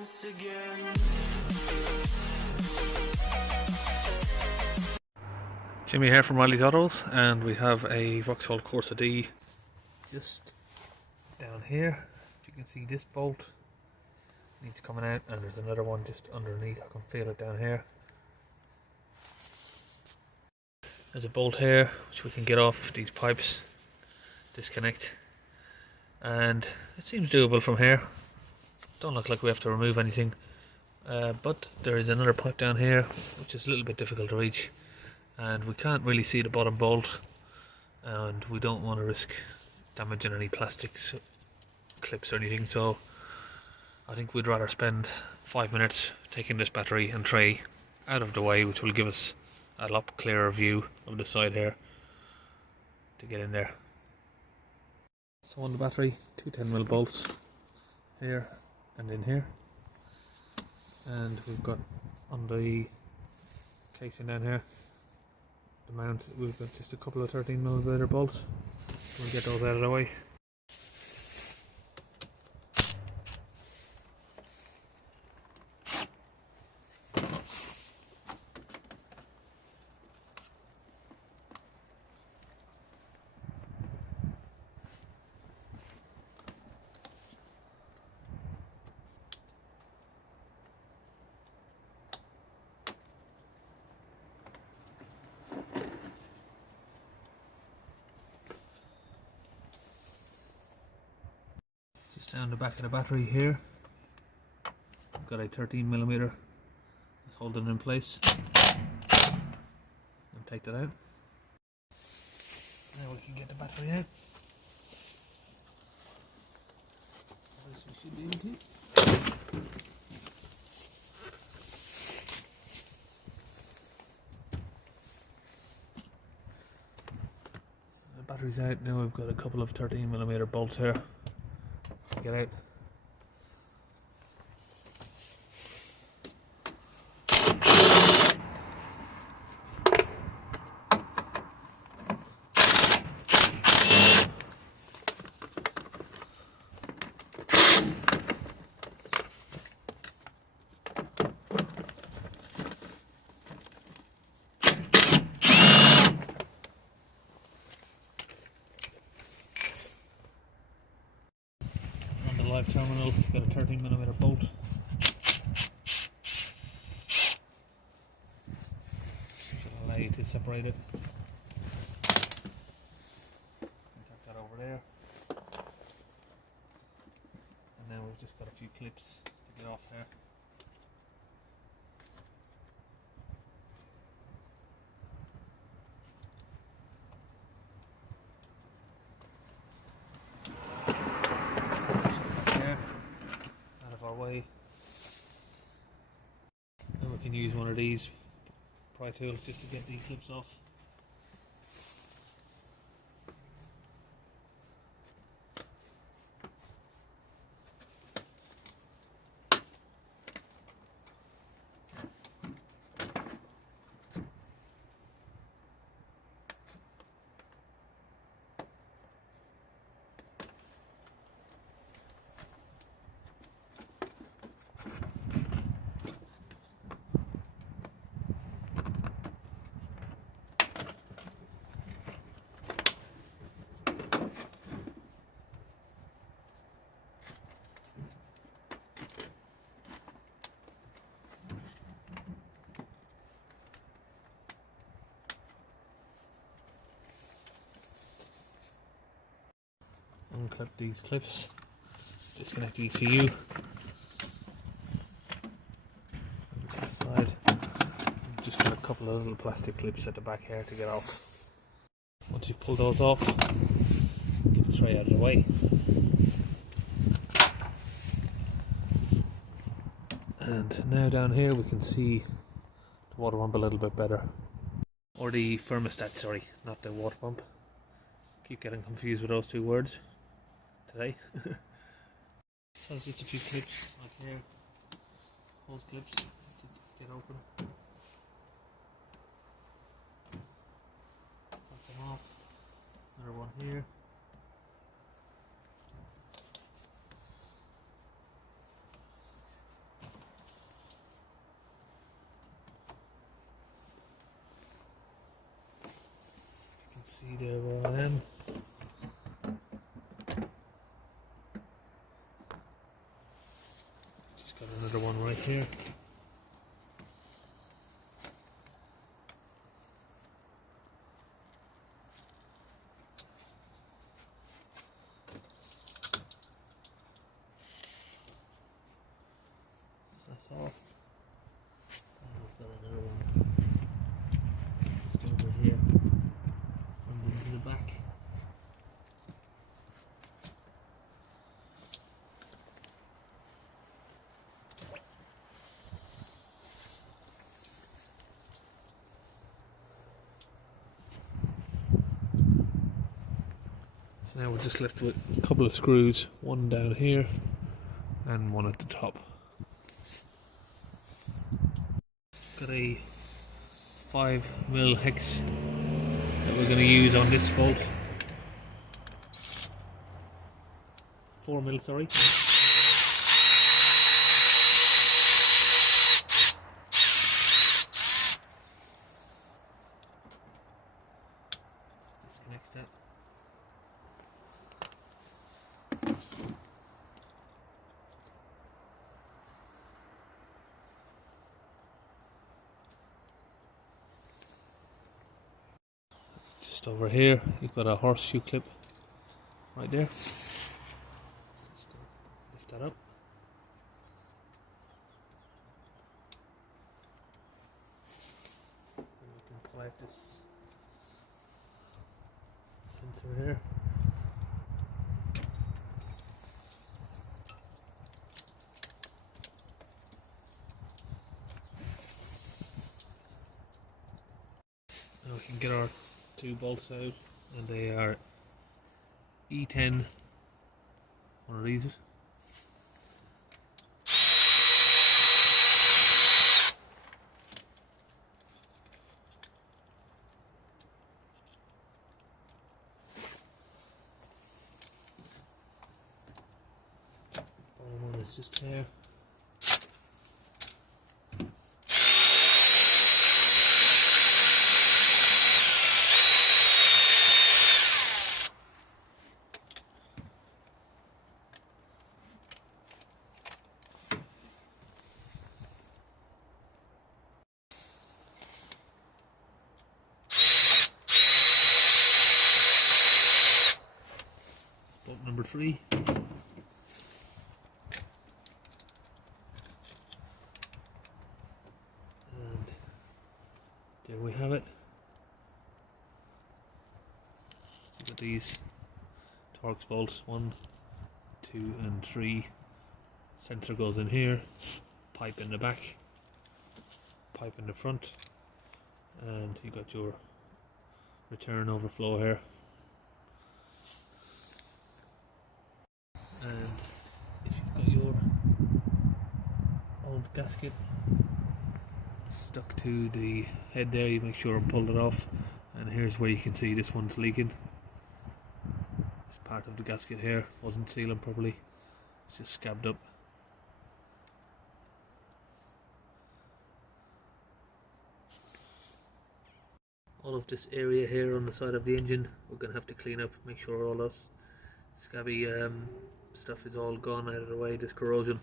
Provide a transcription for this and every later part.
once again. Jimmy here from Riley's Autos, and we have a Vauxhall Corsa D just down here. If you can see, this bolt needs coming out, and there's another one just underneath. I can feel it down here. There's a bolt here which we can get off these pipes, disconnect, and it seems doable from here. Don't look like we have to remove anything, but there is another pipe down here which is a little bit difficult to reach, and we can't really see the bottom bolt, and we don't want to risk damaging any plastics, clips or anything, so I think we'd rather spend 5 minutes taking this battery and tray out of the way, which will give us a lot clearer view of the side here to get in there. So on the battery, two 10mm bolts here and in here, and we've got on the casing down here, the mount, we've got just a couple of 13mm bolts. We'll get those out of the way. Just down the back of the battery here, I've got a 13mm that's holding it in place, and take that out. Now we can get the battery out. This should be empty. So the battery's out. Now we've got a couple of 13mm bolts here. Get out. Live terminal, got a 13mm bolt. Which will allow you to separate it. Tuck that over there. And now we've just got a few clips to get off here. Way. And we can use one of these pry tools just to get these clips off. Unclip these clips, disconnect the ECU, to the side. I've just got a couple of little plastic clips at the back here to get off. Once you've pulled those off, get the tray out of the way. And now down here we can see the water pump a little bit better. Or the thermostat, sorry, not the water pump. Keep getting confused with those two words today. So it's just a few clips like here, hose clips to get open. Pop them off. Another one here. can see there where I am. Just got another one right here. That's off. And we've got another one just over here, into the back. So now we're just left with a couple of screws, one down here and one at the top. Got a 5mm hex that we're going to use on this bolt. 4mm, sorry. Disconnects that. Just over here, you've got a horseshoe clip right there. Just lift that up. And we can pull out this sensor here. Now we can get our two bolts out, and they are E10, one of these. Bottom one is just here. Bolt number 3. And there we have it. We've got these Torx bolts, 1, 2 and 3. Sensor goes in here, pipe in the back, pipe in the front, and you got your return overflow here. And if you've got your old gasket stuck to the head there, you make sure and pull it off. And here's where you can see this one's leaking. This part of the gasket here wasn't sealing properly, it's just scabbed up. All of this area here on the side of the engine we're going to have to clean up, make sure all those scabby stuff is all gone out of the way, this corrosion.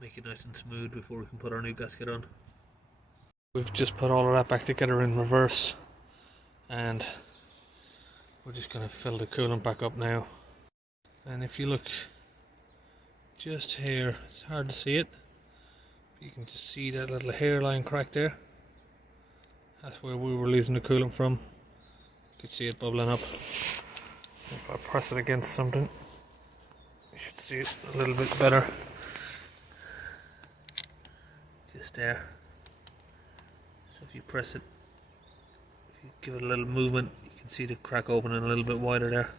Make it nice and smooth before we can put our new gasket on. We've just put all of that back together in reverse, and we're just going to fill the coolant back up now. And if you look just here, it's hard to see it, but you can just see that little hairline crack there. That's where we were losing the coolant from. You can see it bubbling up. If I press it against something, you should see it a little bit better. Just there. So if you press it, if you give it a little movement, you can see the crack opening a little bit wider there.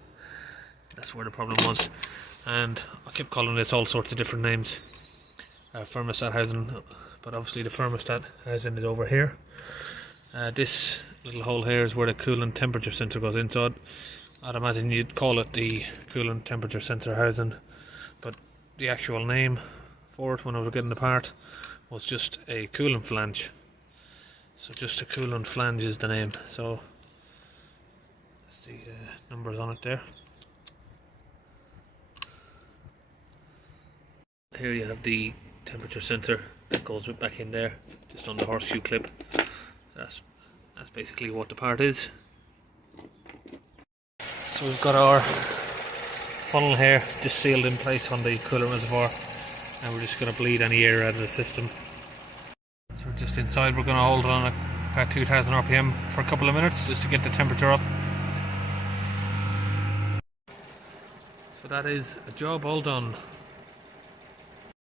That's where the problem was. And I kept calling this all sorts of different names. Thermostat housing, but obviously the thermostat housing is over here. This little hole here is where the coolant temperature sensor goes in, so I'd imagine you'd call it the coolant temperature sensor housing, but the actual name for it when I was getting it apart was just a coolant flange. So just a coolant flange is the name. So That's the numbers on it there. Here you have the temperature sensor that goes back in there, just on the horseshoe clip. That's basically what the part is. So we've got our funnel here just sealed in place on the coolant reservoir, and we're just going to bleed any air out of the system. So we're just inside. We're going to hold it on at about 2000 RPM for a couple of minutes just to get the temperature up. So that is a job all done.